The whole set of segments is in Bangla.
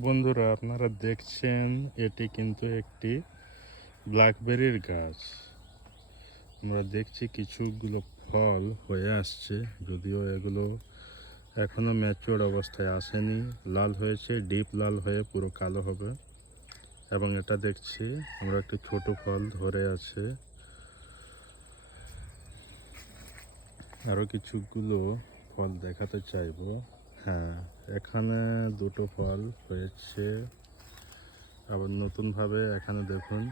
বন্ধুরা, আপনারা দেখছেন, এটি কিন্তু একটি ব্ল্যাকবেরির গাছ। আমরা দেখছি কিছুগুলো ফল হয়ে আসছে, যদিও এগুলো এখনও ম্যাচিওর অবস্থায় আসেনি। লাল হয়েছে, ডিপ লাল হয়ে পুরো কালো হবে। এবং এটা দেখছি, আমরা একটি ছোট ফল ধরে আছে। আরও কিছুগুলো ফল দেখাতে চাইব। হ্যাঁ এখানে দুটো ফল হয়েছে। আবার নতুনভাবে এখানে দেখুন,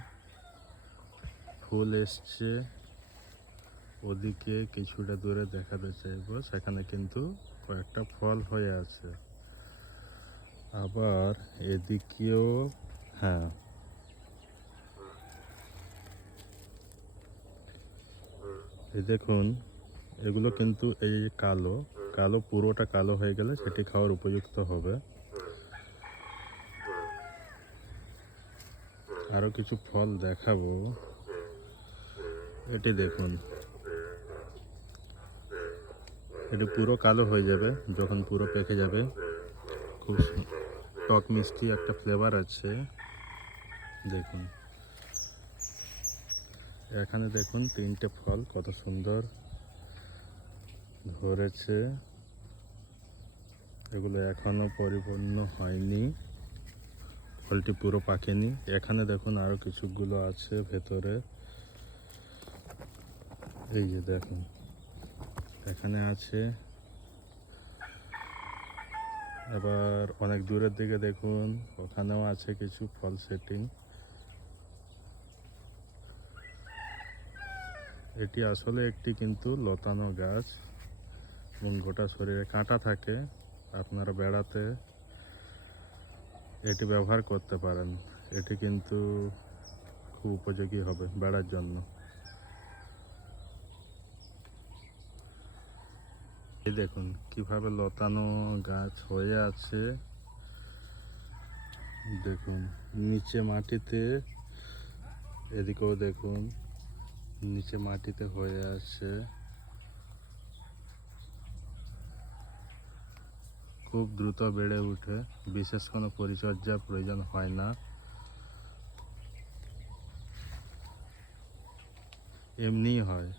ফুল এসছে। ওদিকে কিছুটা দূরে দেখাতে চাইব সেখানে কিন্তু কয়েকটা ফল হয়ে আছে। আবার এদিকেও হ্যাঁ। এই দেখুন, এগুলো কিন্তু এই কালো। কালো, পুরোটা কালো হয়ে গেলে সেটি খাওয়ার উপযুক্ত হবে। আরও কিছু ফল দেখাবো। এটি দেখুন। এটি পুরো কালো হয়ে যাবে, যখন পুরো পেকে যাবে। খুব টক মিষ্টি একটা ফ্লেভার আছে। দেখুন। এখানে দেখুন তিনটে ফল, কত সুন্দর ধরেছে। এগুলো এখনও পরিপূর্ণ হয়নি। ফলটি পুরো পাকেনি। এখানে দেখুন আরও কিছুগুলো আছে ভেতরে। এই যে দেখুন, এখানে আছে। আবার অনেক দূরের দিকে দেখুন, ওখানেও আছে কিছু ফল সেটিং। এটি আসলে একটি কিন্তু লতানো গাছ এবং গোটা শরীরে কাঁটা থাকে। আপনারা বেড়াতে এটি ব্যবহার করতে পারেন। এটি কিন্তু খুব উপযোগী হবে বেড়ার জন্য। এই দেখুন, কীভাবে লতানো গাছ হয়ে আছে। দেখুন, নিচে মাটিতে, এদিকেও দেখুন, নিচে মাটিতে হয়ে আছে। খুব দ্রুত বেড়ে ওঠে বিশেষ কোনো পরিচর্যা প্রয়োজন হয় না। এমনিই হয়।